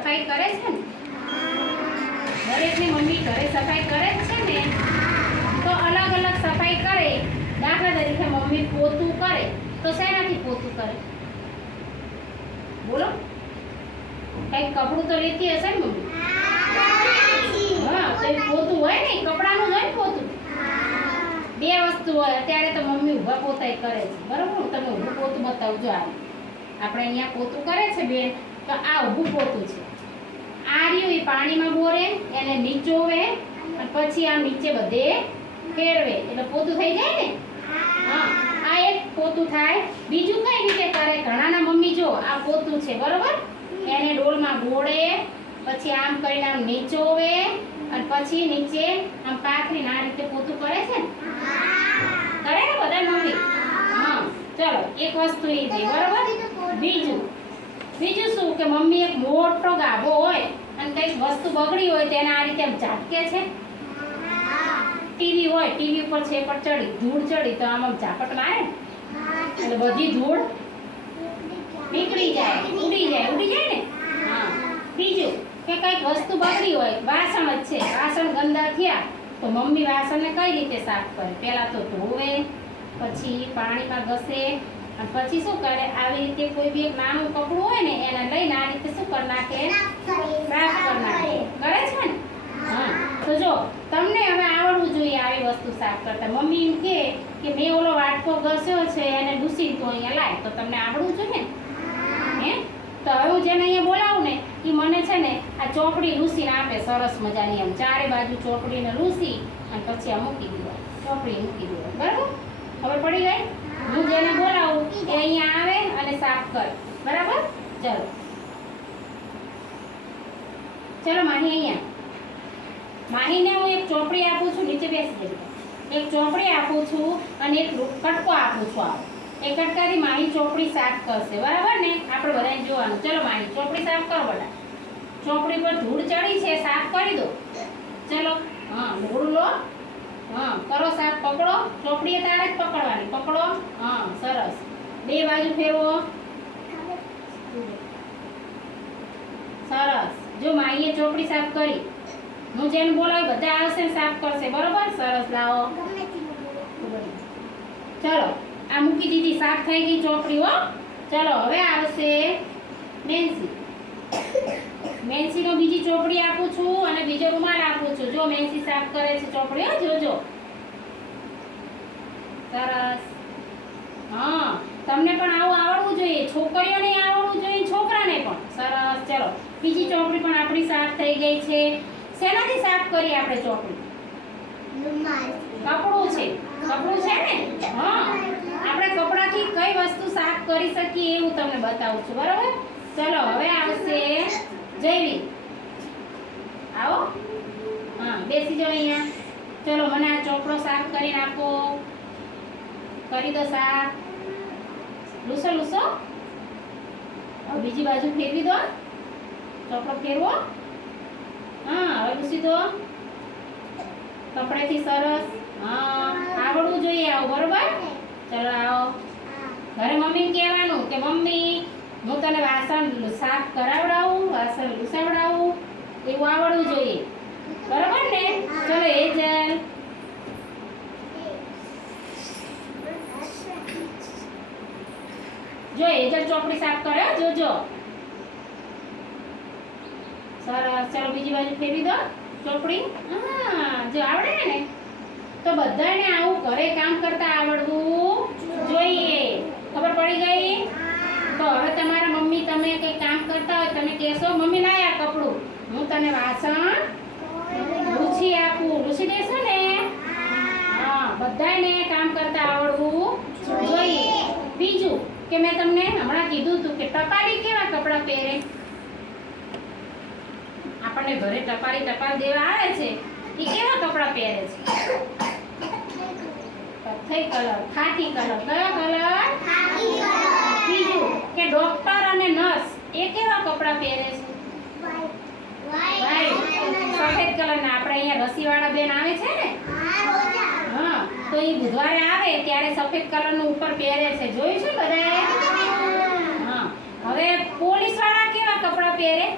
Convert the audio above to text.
સફાઈ કરે છે ને? દરેકની મમ્મી ઘરે સફાઈ કરે છે ને? તો અલગ અલગ સફાઈ કરે. દાખલા તરીકે મમ્મી પોતું કરે, તો શેનાથી પોતું કરે? બોલો. કંઈક કપડું તો લેતી હશે ને મમ્મી? પોતું હોય ને, કપડાનું હોય ને પોતું? બે વસ્તુ હોય, અત્યારે તો મમ્મી ઊભા પોતાય કરે છે. બરાબર? તમે ઊભું પોતું બતાવજો આ આપણે અહીંયા પોતું કરે છે બેન, તો આ ઊભું પોતું છે. આ રહ્યું એ પાણીમાં બોરે એને નીચોવે અને પછી આ નીચે બધે ફેરવે. એટલે પોતું થઈ જાય ને? હા આ એક પોતું થાય. બીજું કઈ રીતે કરે? ઘણાના મમ્મી જો આ પોતું છે બરોબર? એને ડોલમાં બોળે પછી આમ કરીને આમ નીચોવે અને પછી નીચે આમ પાથરીને આ રીતે પોતું કરે છે કરે ને બધા મમ્મી? હા ચલો એક વસ્તુ એ છે બરોબર? બીજું બીજું શું કે મમ્મી એક મોટો ગાભો હોય અને કંઈક વસ્તુ બગડી હોય તેને આ રીતે ઝાટકે છે? ટીવી હોય, ટીવી ઉપર છે પર ચડી, ધૂળ ચડી તો આમ ઝાપટ મારે? એટલે બધી ધૂળ નીકળી જાય, ઉડી જાય ઉડી જાય ને? બીજું કે કંઈક વસ્તુ બગડી હોય, વાસણ જ છે, વાસણ ગંદા થયા તો મમ્મી વાસણને કઈ રીતે સાફ કરે? પહેલા તો ધોવે, પછી પાણીમાં ઘસે અને પછી શું કરે? આવી રીતે કોઈ બી એક નાનું કપડું હોય ને એને લઈને આ રીતે શું કરી નાખે? સાફ કરી નાખે. કરે છે ને? હા. તો જો તમને હવે આવડવું જોઈએ આવી વસ્તુ સાફ કરતા. મમ્મી એમ કહે કે મેં ઓલો વાટકો ઘસ્યો છે એને ડૂસી તો અહીંયા લાય. તો તમને આવડવું જોઈએ ને? હે. તો હવે હું જેને અહીંયા બોલાવું ને એ મને છે ને આ ચોપડી લૂસીને આપે સરસ મજાની એમ. ચારે બાજુ ચોપડીને લૂસી અને પછી આ મૂકી દેવાય ચોપડી મૂકી દેવાય બરાબર? ખબર પડી ગઈ? હું જેને બોલાવું એ અહીંયા આવે અને સાફ કરે. બરાબર? ચલો. ચલો, માહી અહીંયા. માહીને હું એક ચોપડી આપું છું, નીચે બેસી જજો. એક ચોપડી આપું છું અને એક કટકો આપું છું આવો. એ કટકાથી માહી ચોપડી સાફ કરશે. બરાબર ને? આપણે બધાને જોવાનું. ચલો, માહી, ચોપડી સાફ કરો બધા. ચોપડી પર ધૂળ ચડી છે, સાફ કરી દો. ચલો. હા, ધૂળ લો. હા, કરો સાફ પકડો. ચોપડી એ તારે જ પકડવાની. પકડો. હા, સરસ. બે બાજુ ફેરવો. સરસ. જો માઈએ ચોપડી સાફ કરી. હું જેને બોલાવી બધા આવશે સાફ કરશે. બરોબર? સરસ, લાવો. ચલો, આ મૂકી દીધી. સાફ થઈ ગઈ ચોપડી, હો. ચલો, હવે આવશે. મેન્સી મેન્સીનો બીજી ચોપડી આપું છું અને બીજો રૂમાલ આપું છું. જો મેન્સી સાફ કરે છે ચોપડી હો જોજો. સરસ. હા તમને પણ આવું આવડવું જોઈએ. છોકરીઓને આવડવું જોઈએ છોકરાને પણ. સરસ ચલો. બીજી ચોપડી પણ આપણી સાફ થઈ ગઈ છે. શેનાથી સાફ કરી આપણે ચોપડી? કપડું છે. કપડું છે ને? હા. આપણે કપડાથી કઈ વસ્તુ સાફ કરી શકીએ એ હું તમને બતાવું છું. બરાબર? ચલો હવે આવશે. જયવી. આવો. હા બેસી જાઓ અહીંયા. ચલો મને આ ચોપડો સાફ કરીને આપો. કરી દો સાફ. લૂસો લૂસો. બીજી બાજુ ફેરવી દો. ચોપડો ફેરવો. હા હવે લૂસી દો. કપડેથી સરસ. હા આવડવું જોઈએ આવો બરોબર? ચલો આવો. ઘરે મમ્મીને કહેવાનું કે મમ્મી હું તને વાસણ સાફ કરાવડાવું, વાસણ લૂસાવડાવું એવું આવડવું જોઈએ. બરાબર ને? ચલો એજલ જો. એજલ ચોપડી સાફ કરે જોજો. સરસ. ચાલો, બીજી બાજુ ફેરવી દો ચોપડી. હા, જો, આવડે ને? તો બધાને આવું ઘરે કામ કરતા આવડવું જોઈએ ખબર પડી ગઈ તો હવે તમારા મમ્મી તમે કંઈ કામ કરતા કહેશો મમ્મી, લાય કપડું. હું તને વાસણ લૂછી આપું. લૂછી દેશો ને? હા બધાને કામ કરતા આવડવું જોઈએ. બીજું કે મેં તમને હમણાં કીધું હતું કે ટપાલી કેવા કપડાં પહેરે? આપણને ઘરે ટપાલી ટપાલ દેવા આવે છે. એ કેવા કપડાં પહેરે છે? કથઈ કલર ખાકી કલર. કયો કલર બીજું કે ડોક્ટર અને નર્સ એ કેવા કપડાં પહેરે છે. સફેદ કલરના. આપણે અહીંયા રસીવાળા બેન આવે છે ને? હા. તો એ બુધવારે આવે ત્યારે સફેદ કલરનું ઉપર પહેરે છે. જોયું છે બધાએ? હા. હવે પોલીસવાળા કેવા કપડાં પહેરે?